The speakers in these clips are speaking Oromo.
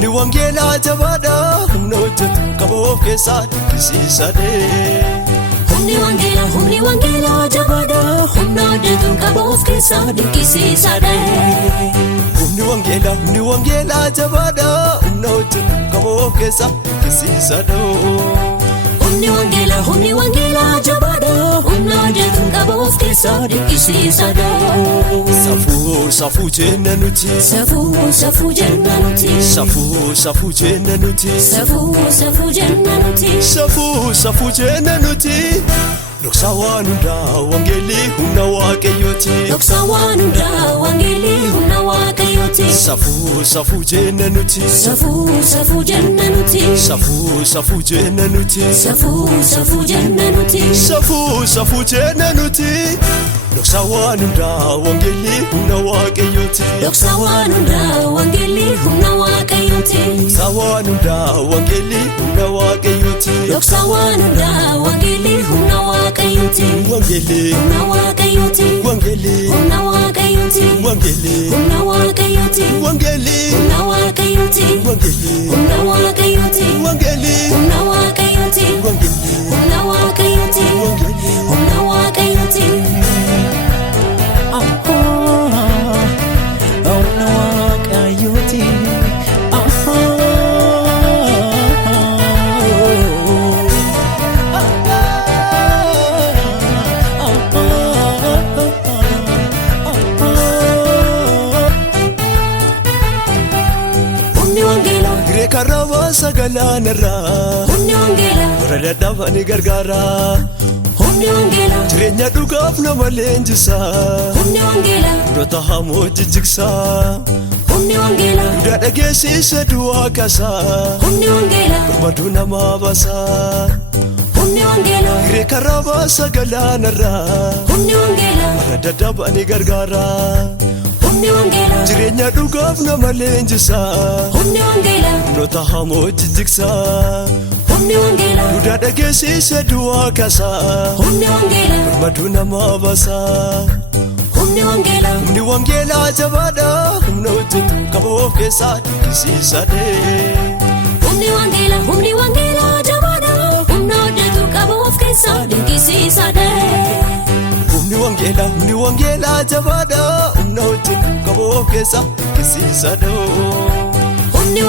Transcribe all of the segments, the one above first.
humni wangeelaa jabaadha humna hojjetu qaboof keessaa dinqisiisaadhe. Humni wangeelaa jabaadha humna hojjetu qaboof keessaa dinqisiisaadhe. Humni wangeelaa jabaadha humna hojjetu qaboof keessaa dinqisiisaadhe. Humni wangeelaa jabaadha humna hojjetu qaboof keessaa dinqisiisaadhe. Safuu jenna nuti. Safuu jenna nuti. Safuu jenna nuti. Safuu jenna nuti. Safuu jenna nuti. Dhoksaa waan hundaa wangeelii humna waaqayyooti. Dhoksaa waan hundaa wangeelii humna waaqayyooti. Safuu jenna nuti. Safuu jenna nuti. Safuu jenna nuti. Safuu jenna nuti. Safuu jenna nuti. Dhoksaa waan hundaa wangeelii humna waaqayyooti. Dhoksaa waan hundaa wangeelii humna waaqayyooti. Dhoksaa waan hundaa wangeelii humna waaqayyooti. Dhoksaa waan hundaa wangeelii humna waaqayyooti. Wangeelii humna waaqayyooti. Wangeelii humna waaqayyooti. Wangeelii humna waaqayyooti. Wangeelii humna waaqayyooti. Wangeelii humna waaqayyooti. Wangeelii humna waaqayyooti. Wangeelii humna waaqayyooti. humna waaqayyooti. Karaba sagalaanarraa humni wangeelaa warra dadhabanii gargaara. Humni wangeelaa jireenya dhugaaf nama leenjisaa. Humni wangeelaa Dhota hamoo jijjigsaa. Humni wangeelaa Duudhaa dhageessisa du'aa kaasaa. Humni wangeelaa Barbaaduu nama baasaa. Humni wangeelaa Karaba sagalaanarraa humni wangeelaa warra dadhabanii gargaara. humni wangeelaa jireenya dhugaaf nama leenjisaa. humni wangeelaa Dhota hamoo jijjigsaa. humni wangeelaa Duudhaa dhageessisa du'aa kaasaa. humni wangeelaa Barbaaduu nama baasaa. humni wangeelaa Humni wangeelaa jabaadha humna hojjetu qaboof keessaa dinqisiisaadhe. humni wangeelaa jabaadha humna hojjetu qaboof keessaa dinqisiisaadhe. Humni wangeelaa jabaadha humna hojjetu qaboof keessaa dinqisiisaadhe. Humni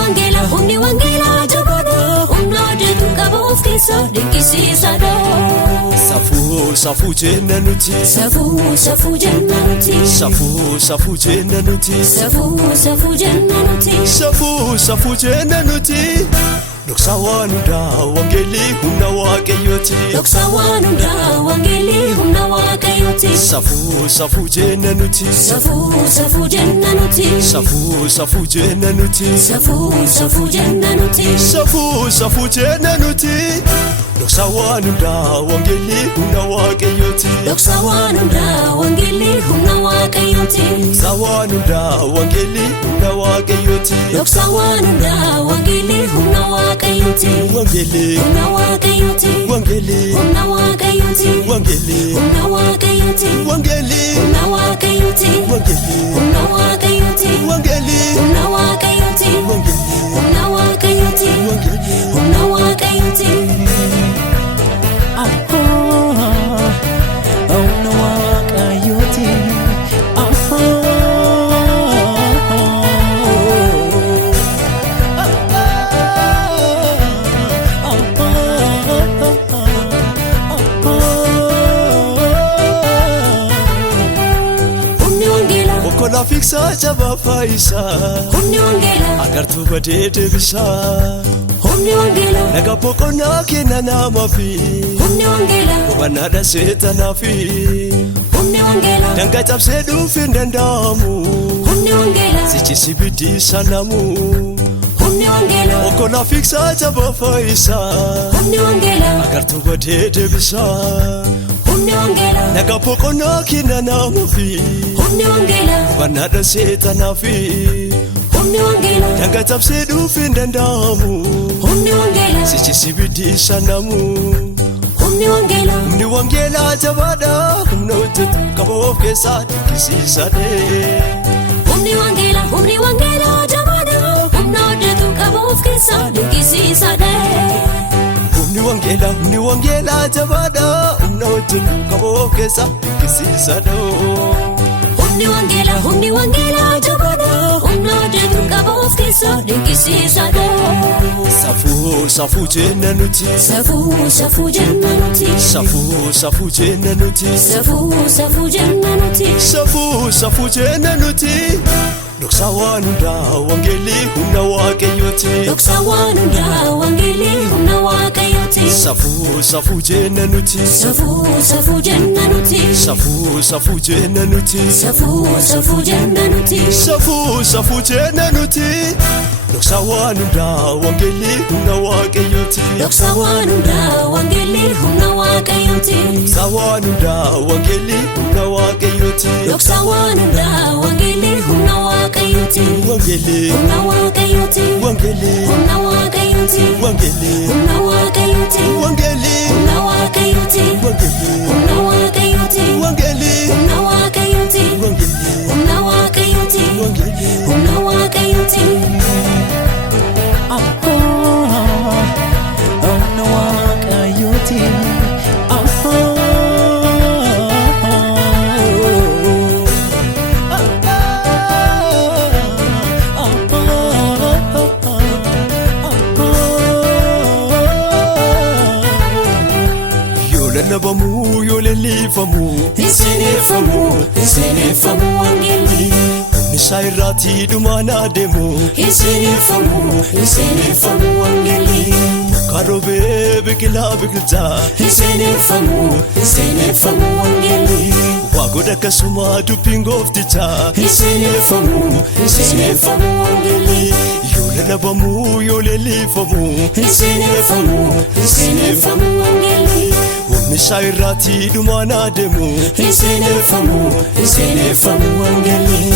wangeelaa jabaadha humna hojjetu qaboof keessaa dinqisiisaadhe. Safuu jenna nuti. Safuu jenna nuti. Safuu jenna nuti. Safuu jenna nuti. Safuu jenna nuti. Dhoksaa waan hundaa wangeelii humna waaqayyooti. Dhoksaa waan hundaa wangeelii humna waaqayyooti. Safuu jenna nuti. Safuu jenna nuti. Safuu jenna nuti. Safuu jenna nuti. Safuu jenna nuti. Dhoksaa waan hundaa wangeelii humna waaqayyooti. Dhoksaa waan hundaa wangeelii humna waaqayyooti. Dhoksaa waan hundaa wangeelii humna waaqayyooti. Dhoksaa waan hundaa wangeelii humna waaqayyooti. Wangeelii humna waaqayyooti. Wangeelii humna waaqayyooti. Wangeelii humna waaqayyooti. Wangeelii humna waaqayyooti. Wangeelii humna waaqayyooti. Wangeelii humna waaqayyooti. humna waaqayyooti. humna waaqayyooti. Kola fiksaa jabaa faayisaa. Humni wangeelaa Agartuu badee deebisaa. humni wangeelaa Naga boqonnaa kenna namaafi. humni wangeelaa Hubannaadha seetanaafi. humni wangeelaa Danga cabsee dhuunfee hin danda'amu. humni wangeelaa Sichisi biddiisa namu. humni wangeelaa Kola fiksaa jabaa faayisaa. humni wangeelaa Agartuu badee deebisaa. humni wangeelaa Naga boqonnaa kenna namaafi. humni wangeelaa Hubannaadha seetanaafi. humni wangeelaa Danga cabsee dhuunfee hin danda'amu. humni wangeelaa Sichisi biddiisa namu. humni wangeelaa Humni wangeelaa jabaadha humna hojjetu qaboof keessaa dinqisiisaadhe. humni wangeelaa jabaadha humna hojjetu qabuuf keessa dinqisiisaadha. Humni wangeelaa jabaadha humna wajjin qabuuf keessa dinqisiisaadha. Humni wangeelaa jabaadha humna wajjin qabuuf keessa dinqisiisaadha. Safuu jenna nuti. Safuu jenna nuti. Safuu jenna nuti. Safuu jenna nuti. Safuu jenna nuti. Dhoksaa waan hundaa wangeelii humna waaqayyooti. Dhoksaa waan hundaa wangeelii humna waaqayyooti. Safuu jenna nuti. Safuu jenna nuti. Safuu jenna nuti. Safuu jenna nuti. Safuu jenna nuti. Dhoksaa waan hundaa wangeelii humna waaqayyooti. Dhoksaa waan hundaa wangeelii humna waaqayyooti. Dhoksaa waan hundaa wangeelii humna waaqayyooti. Dhoksaa waan hundaa wangeelii humna waaqayyooti. Wangeelii humna waaqayyooti. Wangeelii humna waaqayyooti. Wangeelii humna waaqayyooti. Wangeelii humna waaqayyooti. Wangeelii humna waaqayyooti. Wangeelii humna waaqayyooti. Wangeelii humna waaqayyooti. Wangeelii humna waaqayyooti. Lalabamu yooleliifamu Hiseneeffamu wangeelii. Humni isaa irraatii dhumaan adeemu. Hiseneeffamu wangeelii. Karoobee biqilaa biqilchaa. Hiseneeffamu wangeelii. Waa godha akkasuma dubbiin gooftichaa. Hiseneeffamu wangeelii. Lalabamu yooleliifamu. Hiseneeffamu wangeelii. Humni isaa irraatii dhumaan adeemu. Hiseneeffamu wangeelii.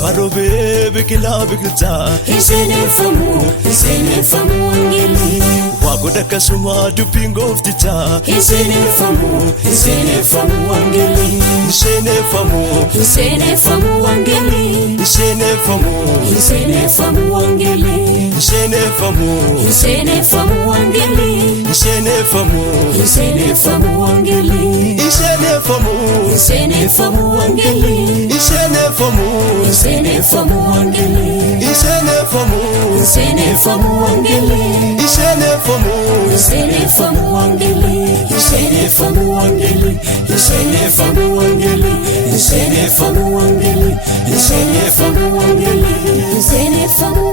Karoobee biqilaa biqilchaa. Hiseneeffamu wangeelii. Waa godha akkasuma dubbiin gooftichaa. Hiseneeffamu wangeelii. Hiseneeffamu wangeelii. Hiseneeffamu wangeelii. Hiseneeffamu wangeelii. Hiseneeffamu wangeelii. Hiseneeffamu wangeelii. Hiseneeffamu wangeelii. Hiseneeffamu wangeelii. Hiseneeffamu wangeelii. Hiseneeffamu wangeelii. Hiseneeffamu wangeelii. Hiseneeffamu wangeelii. Hiseneeffamu wangeelii. Hiseneeffamu